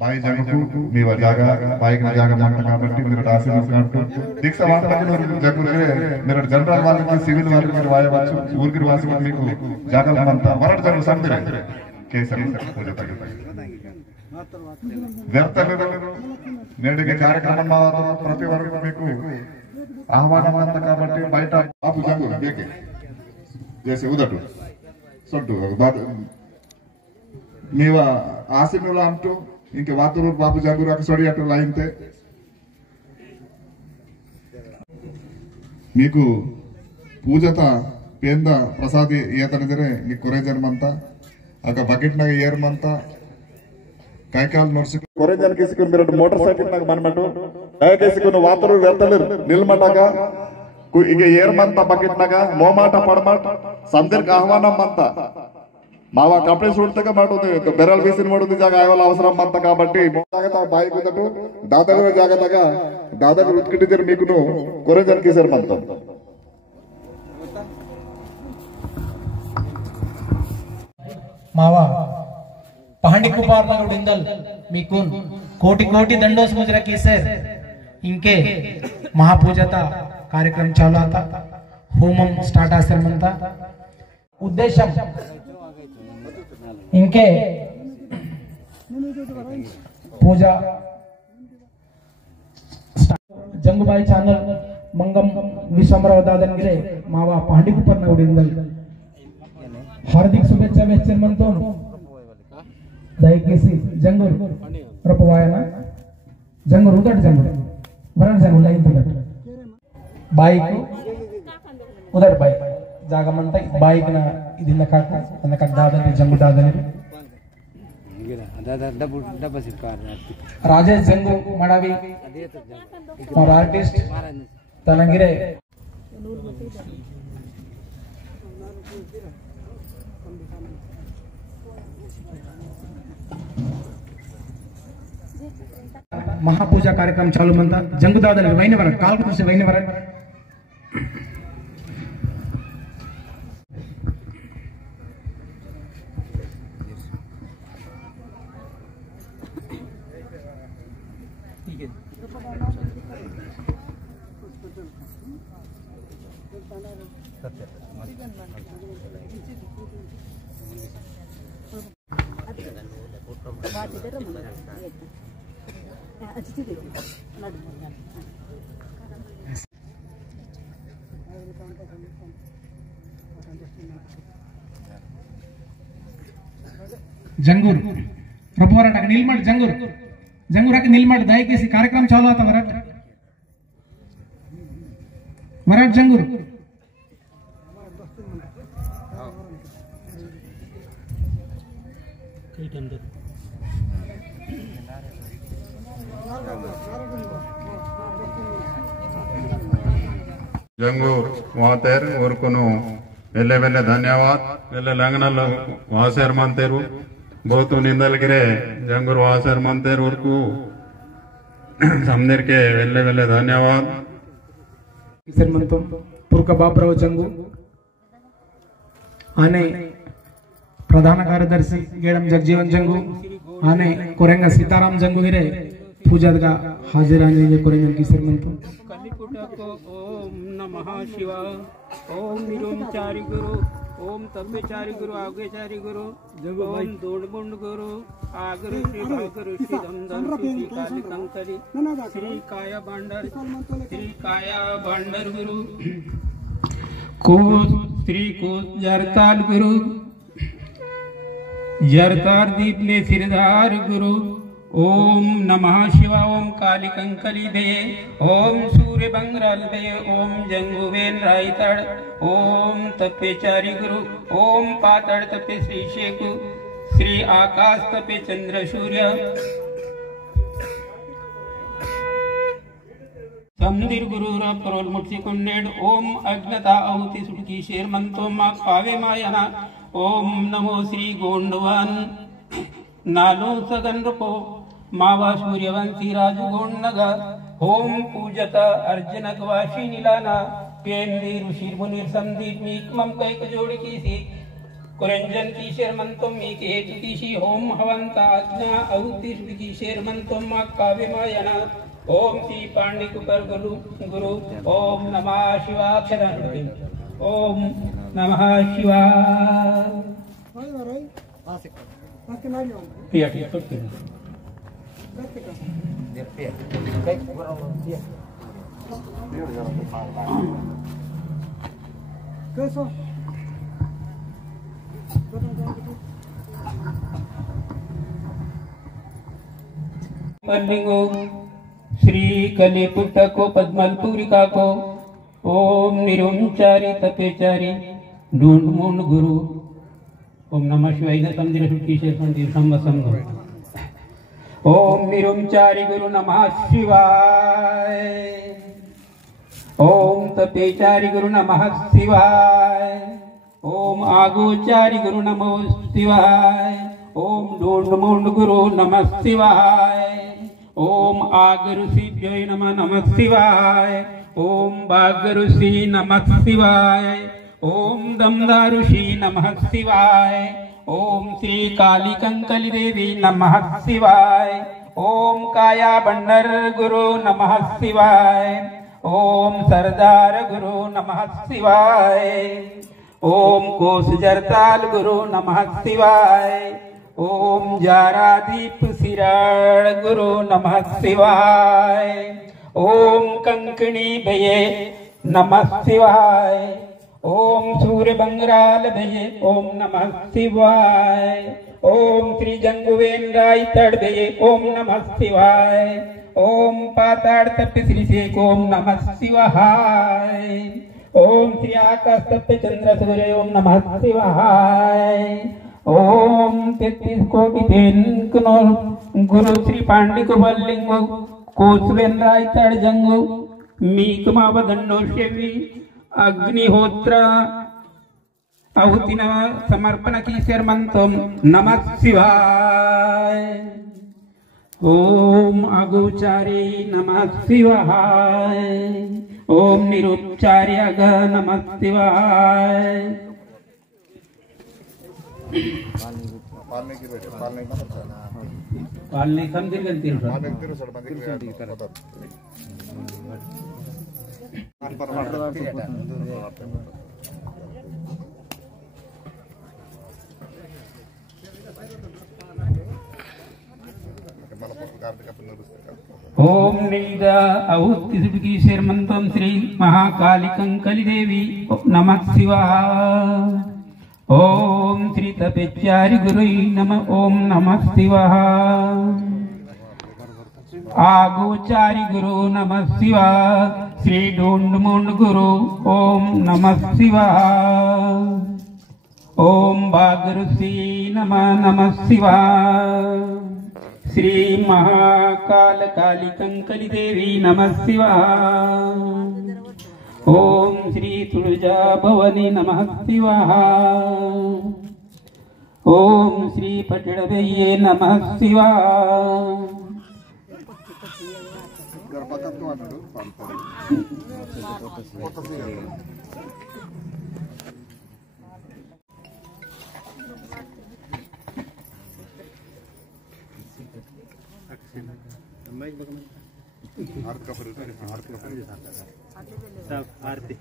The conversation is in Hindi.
बाई जगू मी जागा बाइक ना जागा मांगता కాబట్టి మీరు ఆశీర్వదించినట్టు దీక్ష వాస్తవంలో జగూరే మీరు జనరల్ వాళ్ళకి సివిల్ వాళ్ళకి మీరు వాయవచ్చు ఊరికి వాసి మీకు జాగాలంతా వరట జరుగు సందిరే కేసరి పూజ తగ్గుతాయి వ్యర్థలు నేటికి కార్యక్రమం ప్రతి ఒక్కరికి మీకు ఆహ్వానం అంత కాబట్టి బయట బాబు జంగు దేకే జैसे उदटू सొట్టు మీవా ఆశీనులు అంటూ ఇంకే వాతురు బాబు జంగురు అకసడి అటు లైన్తే మీకు పూజత పేంద ప్రసాది ఏతనిదరే నీ కొరే జన్మంత అక బకెట్నాಗ ఏర్మంత కైకాల్ నర్సి కొరే జన్ కిసికొని మీరు మోటార్ సైకిల్ నాಗ మనమటు దయచేసుకొని వాతురు వెళ్తలేరు నిల్మటగా ಈಗ ಏರ್ಮಂತ ಬಕೆಟ್ನಾಗ ಮೋಮಾಟ ಪಡಮಾಟ ಸಂದರ್ಕ ಆಹ್ವಾನ ಅಂತ మావ కపడే చూడతక మాటది బెరల్ బీసిన్ మోడుది జాగా ఐవల అవసరం అంత కాబట్టి జాగత బాయి కుదటు దాదాగా జాగతగా దాదాగా ఉత్కిటిదర్ మీకును కొరెజర్ కిసర్ మంత మావ पहाड़ी कुपार नगरुडिंदल మీకున్ కోటి కోటి దండోస్ ముజరా కిసర్ ఇంకే మహాపూజత कार्यक्रम चालू आता होमम स्टार्ट आश्रमंता उद्देश्यम इंके पूजा जंगुबाई चैनल मंगम विश्वमराव दादनगिरे मावा पांडिकुपर नवडिंदल हार्दिक शुभेच्छा वेच्चनमंतो दयచేసి जंगूर रपवायना जंगूर उदट जंगूर वरण जंगूर लाइन उदट बाइक उधर बाइक जागा मंता बाइक ना इदी नका दादनी जंगु दादनी राजेश जंगु मडावी और आर्टिस्ट तलंगिरे महापूजा कार्यक्रम चालू मंता जंगु दादनी वैन वरण काल से वैन वरण जंगूर रबोरा नीलमठ जंगूर जंगूर नीलमठ दयచేసి कार्यक्रम चालू आता वरट वरट जंगूर जंगूर वातेर ऊरकुनु वेल्ले वेल्ले धन्यवाद वेल्ले लंगनल वासेर मंतेरु बहुत निंदलगिरे जंगूर वासेर मंतेर ऊरकु समनेर के वेल्ले वेल्ले धन्यवाद किसर मंतो पुरका बाबराव जंगू आने प्रधान कार्यदर्शी गेडम जगजीवन जंगू आने कोरेंगा सीताराम जंगू गिरे पूजादगा हाजिर आने कोरेंगन किसर मंतो कलिपुटको ओम नमः शिवाय ओम निरोमचारी गुरु ओम तपेचारी गुरु आगेचारी गुरु ओम दोडमुंड गुरु आगर श्री भागर श्री धमधम श्री काली कंकरी श्री काया भांडर गुरु को श्री को जरताल गुरु जरतार दीप ने सिरदार गुरु ओम नमः शिवाय ओम काली कंकली दे ओम सूर्य बंगराल दे ओम जंगुवेन रायतड़ ओम तपेचारी गुरु ओम पातड़ तपे श्री शेखु श्री आकाश तपे चंद्र सूर्य समंदिर गुरु रा परोल मुट्ठी कुंडेड ओम अग्नता आहुति सुटकी शेर मंतो मा पावे मायना ओम नमो श्री गोंडवन नालो सगन रूपो मावा सूर्यवंशी राजु गोंडनगर ओम पूजत अर्जुनक वाशी निलाना पेंदी ऋषि मुनि संदीप मीकमम कैक जोड़ी की सी कुरंजन की शेरमंतों में के हेतु की शी होम हवंता आज्ञा अहुति की शेरमंतों मा काव्य मायना ओम श्री पांडे कुपर गुरु गुरु ओम नमः शिवाय ओम नमः शिवाय पिया पिया मल्लिंगो श्री कलिपुट को पद्मलपुरिका को ओम निरुंचारी तपेचारी ढूंढ मूंड गुरु ओम नमः शिवाय न समझ की शेर पंडित संग ओम निरुंचारी गुरु नमः शिवाय ओम तपेचारी गुरु नमः शिवाय ओम आगोचारी गुरु नमो शिवाय ओम ढूंढ मूंड गुरु नमः शिवाय ओम आगऋषिभ्यो नमः नमः शिवाय ओम भागऋषि नमः शिवाय ओम दमदाऋषि नमः शिवाय ओम श्री काली कंकली देवी नमः शिवाय ओम काया बंडर गुरु नमः शिवाय ओम सरदार गुरु नमः शिवाय ओम कोस जरताल गुरु नमः शिवाय ओम जारादीप सिराड़ गुरु नमः शिवाय ओम कंकणी भये नमः शिवाय ओम सूर्य बंगराल भये ओम नमः शिवाय ओम श्री जंगुवेन राय तड़ भये ओम नमः शिवाय ओम पाताड़ तप श्री शेख ओम नमः शिवाय ओम श्री आकाश तप चंद्र सूर्य ओम नमः शिवाय ओम 33 कोटि तेन गुरु श्री पांडे को बल्लिंगो कोसवेन राय तड़ जंगु मीकमा बदन्नो शेवी अग्निहोत्र आहुतिना समर्पण की शर्मंतम नमः शिवाय ओम अगोचारी नमः शिवाय ओम निरुच्चार्य ग नमः शिवाय पालने की बेटे पालने का पालने कम दिन गलती है पालने की सर बंदी ओम नीदा औत्तिसुकी शेरमंतम श्री महाकाली कंकली देवी नमः शिवाय ओम श्री तपेचारी गुरु नमः ओम नमः शिवाय आगोचारी गुरु नमः शिवाय श्री ढूंढ मूंड गुरु ओम नमः शिवाय ओम भागऋषि नमः नमः शिवाय श्री महाकाल काली कंकली देवी नमः शिवाय ओम श्री तुलजा भवानी नमः शिवाय ओम श्री पटड़भये नमः शिवाय आरती